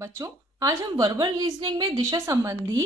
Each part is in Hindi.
बच्चों, आज हम वर्बल रीजनिंग में दिशा संबंधी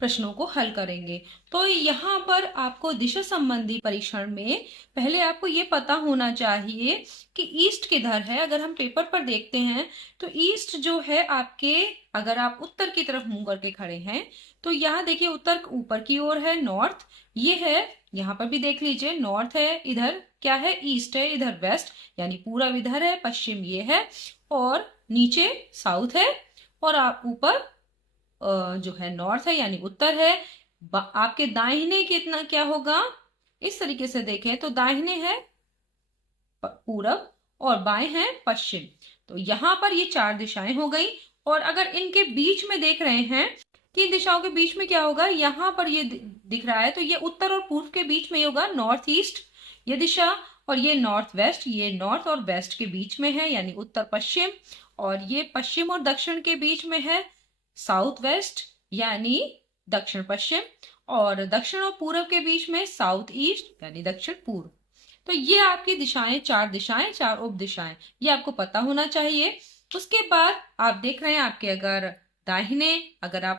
प्रश्नों को हल करेंगे। तो यहाँ पर आपको दिशा संबंधी परीक्षण में पहले आपको ये पता होना चाहिए कि ईस्ट किधर है। अगर हम पेपर पर देखते हैं तो ईस्ट जो है आपके, अगर आप उत्तर की तरफ मुंह करके खड़े हैं तो यहाँ देखिए उत्तर ऊपर की ओर है, नॉर्थ ये है। यहाँ पर भी देख लीजिए नॉर्थ है, इधर क्या है, ईस्ट है, इधर वेस्ट यानी पूरब इधर है, पश्चिम ये है और नीचे साउथ है और आप ऊपर जो है नॉर्थ है यानी उत्तर है। आपके दाहिने कितना क्या होगा, इस तरीके से देखें तो दाहिने है पूरब और बाएं है पश्चिम। तो यहाँ पर ये चार दिशाएं हो गई। और अगर इनके बीच में देख रहे हैं, तीन दिशाओं के बीच में क्या होगा, यहाँ पर ये दिख रहा है तो ये उत्तर और पूर्व के बीच में होगा नॉर्थ ईस्ट ये दिशा, और ये नॉर्थ वेस्ट, ये नॉर्थ और वेस्ट के बीच में है यानी उत्तर पश्चिम, और ये पश्चिम और दक्षिण के बीच में है साउथ वेस्ट यानी दक्षिण पश्चिम, और दक्षिण और पूरब के बीच में साउथ ईस्ट यानी दक्षिण पूर्व। तो ये आपकी दिशाएं, चार दिशाएं, चार उप दिशाएं, ये आपको पता होना चाहिए। उसके बाद आप देख रहे हैं आपके अगर दाहिने, अगर आप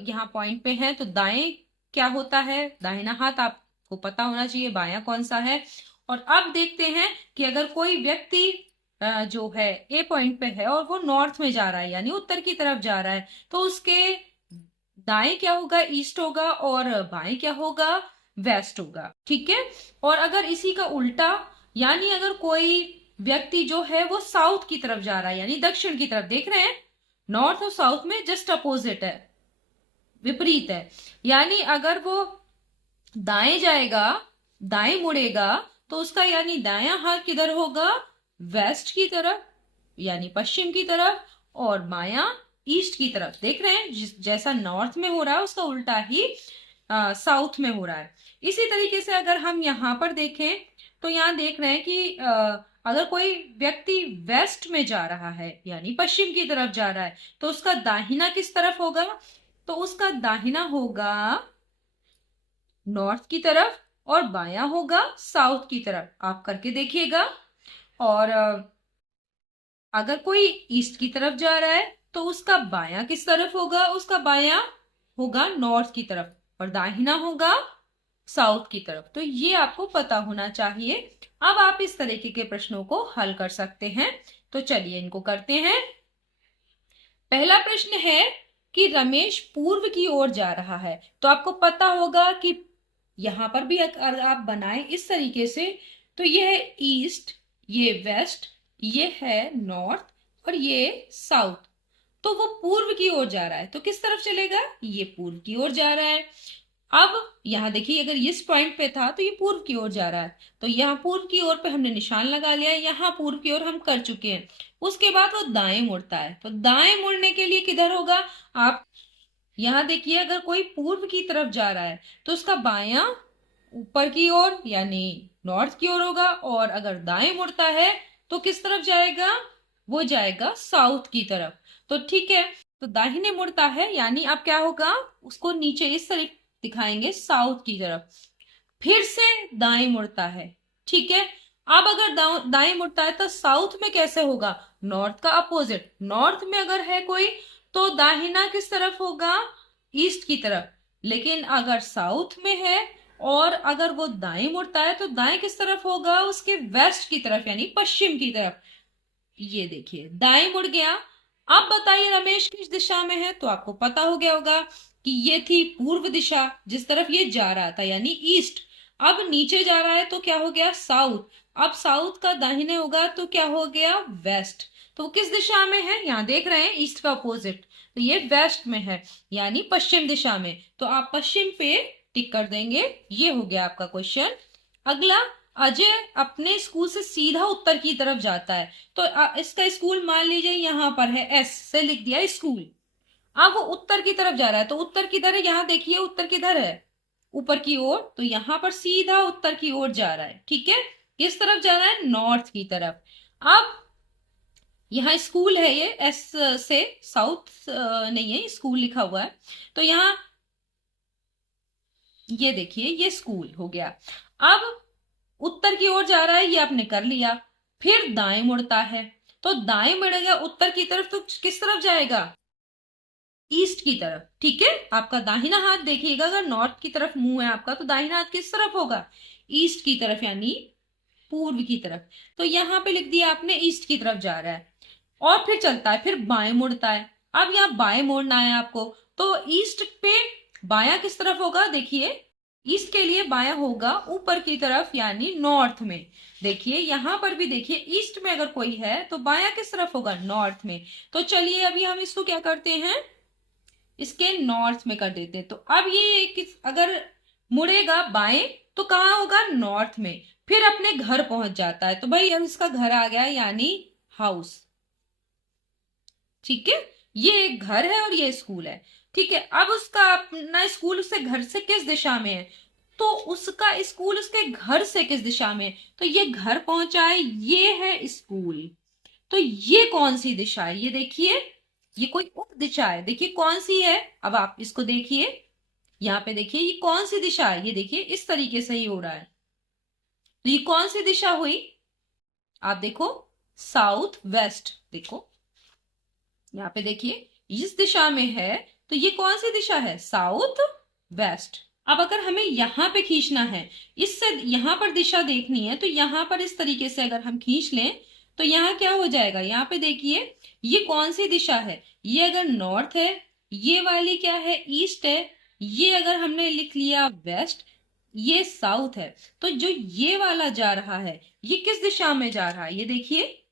यहाँ पॉइंट पे हैं तो दाएं क्या होता है, दाहिना हाथ आपको पता होना चाहिए, बायां कौन सा है। और अब देखते हैं कि अगर कोई व्यक्ति जो है ए पॉइंट पे है और वो नॉर्थ में जा रहा है यानी उत्तर की तरफ जा रहा है तो उसके दाएं क्या होगा, ईस्ट होगा, और बाएं क्या होगा, वेस्ट होगा। ठीक है। और अगर इसी का उल्टा, यानी अगर कोई व्यक्ति जो है वो साउथ की तरफ जा रहा है यानी दक्षिण की तरफ, देख रहे हैं नॉर्थ और साउथ में जस्ट अपोजिट है, विपरीत है। यानी अगर वो दाएं जाएगा, दाएं मुड़ेगा तो उसका यानी दायां हाथ किधर होगा, वेस्ट की तरफ यानी पश्चिम की तरफ, और बायां ईस्ट की तरफ। देख रहे हैं जैसा नॉर्थ में हो रहा है उसका उल्टा ही साउथ में हो रहा है। इसी तरीके से अगर हम यहाँ पर देखें तो यहाँ देख रहे हैं कि अगर कोई व्यक्ति वेस्ट में जा रहा है यानी पश्चिम की तरफ जा रहा है तो उसका दाहिना किस तरफ होगा, तो उसका दाहिना होगा नॉर्थ की तरफ और बायां होगा साउथ की तरफ। आप करके देखिएगा। और अगर कोई ईस्ट की तरफ जा रहा है तो उसका बायां किस तरफ होगा, उसका बायां होगा नॉर्थ की तरफ और दाहिना होगा साउथ की तरफ। तो ये आपको पता होना चाहिए। अब आप इस तरीके के प्रश्नों को हल कर सकते हैं। तो चलिए इनको करते हैं। पहला प्रश्न है कि रमेश पूर्व की ओर जा रहा है। तो आपको पता होगा कि यहां पर भी अगर आप बनाएं इस तरीके से तो ये है ईस्ट, ये वेस्ट, ये है नॉर्थ और ये साउथ। तो वो पूर्व की ओर जा रहा है तो किस तरफ चलेगा, ये पूर्व की ओर जा रहा है। अब यहां देखिए अगर इस पॉइंट पे था तो ये पूर्व की ओर जा रहा है, तो यहाँ पूर्व की ओर पे हमने निशान लगा लिया है, यहाँ पूर्व की ओर हम कर चुके हैं। उसके बाद वो दाएं मुड़ता है तो दाएं मुड़ने के लिए किधर होगा, आप यहाँ देखिए अगर कोई पूर्व की तरफ जा रहा है तो उसका बायां ऊपर की ओर यानी नॉर्थ की ओर होगा, और अगर दाएं मुड़ता है तो किस तरफ जाएगा, वो जाएगा साउथ की तरफ। तो ठीक है, तो दाहिने मुड़ता है यानी अब क्या होगा, उसको नीचे इस तरफ दिखाएंगे साउथ की तरफ। फिर से दाएं मुड़ता है, ठीक है। अब अगर दाएं मुड़ता है तो साउथ में कैसे होगा, नॉर्थ का अपोजिट। नॉर्थ में अगर है कोई तो दाहिना किस तरफ होगा, ईस्ट की तरफ। लेकिन अगर साउथ में है और अगर वो दाएं मुड़ता है तो दाएं किस तरफ होगा, उसके वेस्ट की तरफ यानी पश्चिम की तरफ। ये देखिए दाएं मुड़ गया। अब बताइए रमेश किस दिशा में है, तो आपको पता हो गया होगा कि ये थी पूर्व दिशा जिस तरफ ये जा रहा था यानी ईस्ट। अब नीचे जा रहा है तो क्या हो गया, साउथ। अब साउथ का दाहिने होगा तो क्या हो गया, वेस्ट। तो किस दिशा में है, यहाँ देख रहे हैं ईस्ट का अपोजिट, तो ये वेस्ट में है यानी पश्चिम दिशा में। तो आप पश्चिम पे टिक कर देंगे। ये हो गया आपका क्वेश्चन। अगला, अजय अपने स्कूल से सीधा उत्तर की तरफ जाता है। तो इसका स्कूल मान लीजिए यहाँ पर है, एस से लिख दिया स्कूल। अब वो उत्तर की तरफ जा रहा है तो उत्तर किधर है, यहाँ देखिए उत्तर किधर है, ऊपर की ओर। तो यहाँ पर सीधा उत्तर की ओर जा रहा है। ठीक है, किस तरफ जा रहा है, नॉर्थ की तरफ। अब यहाँ स्कूल है, ये एस से साउथ नहीं है, स्कूल लिखा हुआ है। तो यहाँ ये देखिए ये स्कूल हो गया। अब उत्तर की ओर जा रहा है, ये आपने कर लिया। फिर दाएं मुड़ता है तो दाएं मुड़ेगा उत्तर की तरफ तो किस तरफ जाएगा? ईस्ट की तरफ। ठीक है, आपका दाहिना हाथ देखिएगा, अगर नॉर्थ की तरफ मुंह है आपका तो दाहिना हाथ किस तरफ होगा? ईस्ट की तरफ, यानी पूर्व की तरफ। तो यहाँ पे लिख दिया आपने ईस्ट की तरफ जा रहा है, और फिर चलता है, फिर बाएं मुड़ता है। अब यहाँ बाएं मोड़ना है आपको, तो ईस्ट पे बायां किस तरफ होगा? देखिए, ईस्ट के लिए बायां होगा ऊपर की तरफ, यानी नॉर्थ में। देखिए यहां पर भी देखिए, ईस्ट में अगर कोई है तो बायां किस तरफ होगा? नॉर्थ में। तो चलिए अभी हम इसको क्या करते हैं, इसके नॉर्थ में कर देते हैं। तो अब ये अगर मुड़ेगा बाएं तो कहाँ होगा? नॉर्थ में। फिर अपने घर पहुंच जाता है, तो भाई अब इसका घर आ गया, यानी हाउस। ठीक है, ये एक घर है और ये स्कूल है। ठीक है, अब उसका अपना स्कूल उससे घर से किस दिशा में है? तो उसका स्कूल उसके घर से किस दिशा में? तो ये घर पहुंचा है, ये है स्कूल। तो ये कौन सी दिशा है? ये देखिए, ये कोई उप दिशा है। देखिए कौन सी है, अब आप इसको देखिए, यहाँ पे देखिए ये कौन सी दिशा है? ये देखिए इस तरीके से ही हो रहा है। तो ये कौन सी दिशा हुई? आप देखो, साउथ वेस्ट। देखो यहाँ पे देखिए, इस दिशा में है, तो ये कौन सी दिशा है? South west. अब अगर हमें यहाँ पे खींचना है, इससे यहाँ पर दिशा देखनी है, तो यहाँ पर इस तरीके से अगर हम खींच लें तो यहाँ क्या हो जाएगा? यहाँ पे देखिए, ये कौन सी दिशा है? ये अगर नॉर्थ है, ये वाली क्या है? ईस्ट है। ये अगर हमने लिख लिया वेस्ट, ये साउथ है। तो जो ये वाला जा रहा है, ये किस दिशा में जा रहा है? ये देखिए,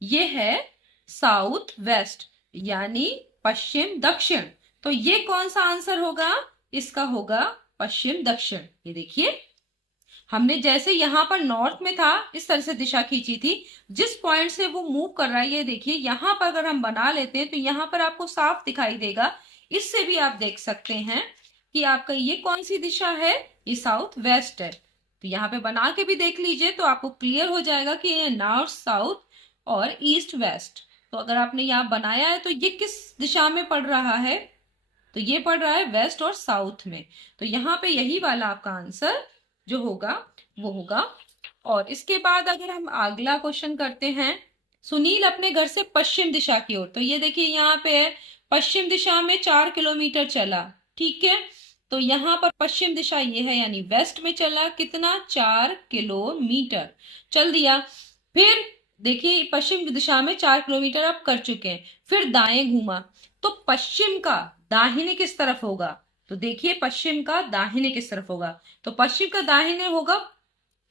ये है साउथ वेस्ट, यानी पश्चिम दक्षिण। तो ये कौन सा आंसर होगा? इसका होगा पश्चिम दक्षिण। ये देखिए, हमने जैसे यहां पर नॉर्थ में था, इस तरह से दिशा खींची थी, जिस पॉइंट से वो मूव कर रहा है, ये देखिए यहां पर अगर हम बना लेते हैं तो यहां पर आपको साफ दिखाई देगा। इससे भी आप देख सकते हैं कि आपका ये कौन सी दिशा है? ये साउथ वेस्ट है। तो यहाँ पे बना के भी देख लीजिए, तो आपको क्लियर हो जाएगा कि ये नॉर्थ साउथ और ईस्ट वेस्ट। तो अगर आपने यहाँ बनाया है तो ये किस दिशा में पड़ रहा है? तो ये पड़ रहा है वेस्ट और साउथ में। तो यहाँ पे यही वाला आपका आंसर जो होगा वो होगा। और इसके बाद अगर हम अगला क्वेश्चन करते हैं, सुनील अपने घर से पश्चिम दिशा की ओर। तो ये देखिए यहाँ पे है, पश्चिम दिशा में 4 किलोमीटर चला। ठीक है, तो यहाँ पर पश्चिम दिशा ये है, यानी वेस्ट में चला। कितना? 4 किलोमीटर चल दिया। फिर देखिए पश्चिम दिशा में 4 किलोमीटर आप कर चुके हैं, फिर दाएं घूमा, तो पश्चिम का दाहिने किस तरफ होगा? तो देखिए पश्चिम का दाहिने किस तरफ होगा? तो पश्चिम का दाहिने होगा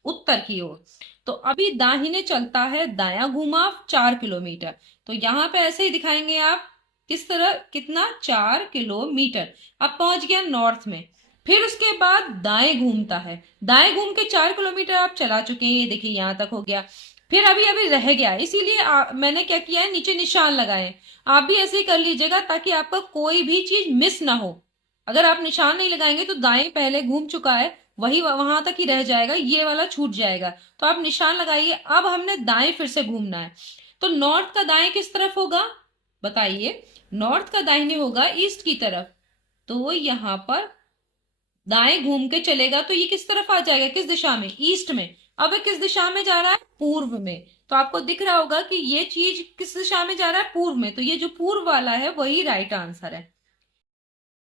उत्तर की ओर। तो अभी दाहिने चलता है, दायां घूमा 4 किलोमीटर। तो यहाँ पे ऐसे ही दिखाएंगे आप, किस तरह? कितना? 4 किलोमीटर। अब पहुंच गया नॉर्थ में। फिर उसके बाद दाएं घूमता है, दाएं घूम के 4 किलोमीटर आप चला चुके हैं। ये देखिए यहाँ तक हो गया। फिर अभी अभी रह गया, इसीलिए मैंने क्या किया है, नीचे निशान लगाए। आप भी ऐसे ही कर लीजिएगा ताकि आपका कोई भी चीज मिस ना हो। अगर आप निशान नहीं लगाएंगे तो दाएं पहले घूम चुका है, वही वहां तक ही रह जाएगा, ये वाला छूट जाएगा। तो आप निशान लगाइए। अब हमने दाएं फिर से घूमना है। तो नॉर्थ का दाएं किस तरफ होगा? बताइए। नॉर्थ का दाहिने होगा ईस्ट की तरफ। तो यहाँ पर दाएं घूम के चलेगा तो ये किस तरफ आ जाएगा? किस दिशा में? ईस्ट में। अब ये किस दिशा में जा रहा है? पूर्व में। तो आपको दिख रहा होगा कि ये चीज किस दिशा में जा रहा है? पूर्व में। तो ये जो पूर्व वाला है वही राइट आंसर है।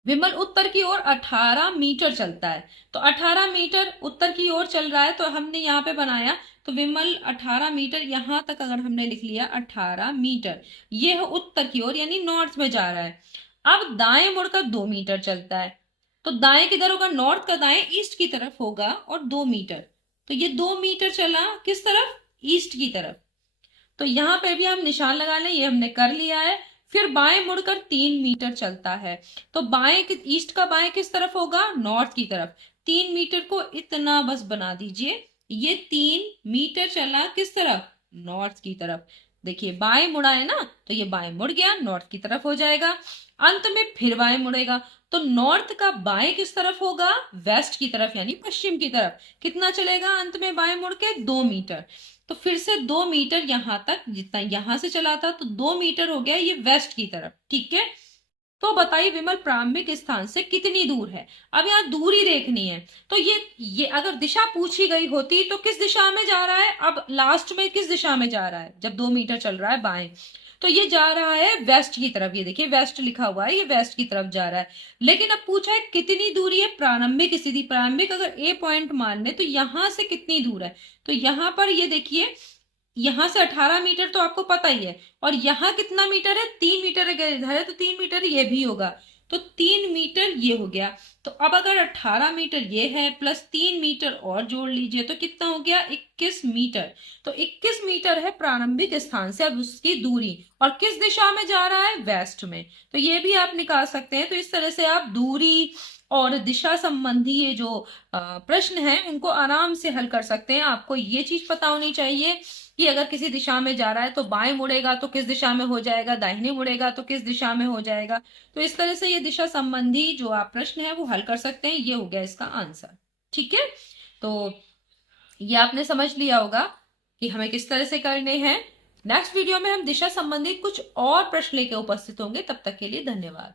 विमल उत्तर की ओर 18 मीटर चलता है। तो 18 मीटर उत्तर की ओर चल रहा है, तो हमने यहाँ पे बनाया, तो विमल 18 मीटर, यहां तक अगर हमने लिख लिया 18 मीटर, ये है उत्तर की ओर, यानी नॉर्थ में जा रहा है। अब दाएं मुड़कर 2 मीटर चलता है। तो दाएं किधर होगा? नॉर्थ का दाएं ईस्ट की तरफ होगा, और 2 मीटर। तो ये 2 मीटर चला किस तरफ? ईस्ट की तरफ। तो यहाँ पे भी हम निशान लगा लें, ये हमने कर लिया है। फिर बाएं मुड़कर 3 मीटर चलता है। तो बाएं ईस्ट का बाएं किस तरफ होगा? नॉर्थ की तरफ। 3 मीटर को इतना बस बना दीजिए। ये 3 मीटर चला किस तरफ? नॉर्थ की तरफ। देखिए बाएं मुड़ा है ना, तो ये बाएं मुड़ गया, नॉर्थ की तरफ हो जाएगा। अंत में फिर बाएं मुड़ेगा, तो नॉर्थ का बाएं किस तरफ होगा? वेस्ट की तरफ, यानी पश्चिम की तरफ। कितना चलेगा अंत में बाएं मुड़ के? 2 मीटर। तो फिर से 2 मीटर यहां तक, जितना यहां से चला था, तो 2 मीटर हो गया ये वेस्ट की तरफ। ठीक है, तो बताइए विमल प्रारंभिक स्थान से कितनी दूर है। अब यहाँ दूरी देखनी है, तो ये अगर दिशा पूछी गई होती तो किस दिशा में जा रहा है, अब लास्ट में किस दिशा में जा रहा है, जब 2 मीटर चल रहा है बाएं, तो ये जा रहा है वेस्ट की तरफ। ये देखिए वेस्ट लिखा हुआ है, ये वेस्ट की तरफ जा रहा है। लेकिन अब पूछा है कितनी दूरी है प्रारंभिक स्थिति, प्रारंभिक अगर ए पॉइंट मान ले तो यहां से कितनी दूर है, तो यहां पर ये देखिए यहां से 18 मीटर तो आपको पता ही है, और यहां कितना मीटर है, 3 मीटर इधर है तो 3 मीटर ये भी होगा, तो 3 मीटर ये हो गया। तो अब अगर 18 मीटर ये है प्लस 3 मीटर और जोड़ लीजिए तो कितना हो गया, 21 मीटर। तो 21 मीटर है प्रारंभिक स्थान से अब उसकी दूरी, और किस दिशा में जा रहा है, वेस्ट में। तो ये भी आप निकाल सकते हैं। तो इस तरह से आप दूरी और दिशा संबंधी ये जो प्रश्न है उनको आराम से हल कर सकते हैं। आपको ये चीज पता होनी चाहिए कि अगर किसी दिशा में जा रहा है तो बाएं मुड़ेगा तो किस दिशा में हो जाएगा, दाहिने मुड़ेगा तो किस दिशा में हो जाएगा। तो इस तरह से ये दिशा संबंधी जो आप प्रश्न है वो हल कर सकते हैं। ये हो गया इसका आंसर। ठीक है, तो ये आपने समझ लिया होगा कि हमें किस तरह से करने हैं। नेक्स्ट वीडियो में हम दिशा संबंधी कुछ और प्रश्न लेकर उपस्थित होंगे। तब तक के लिए धन्यवाद।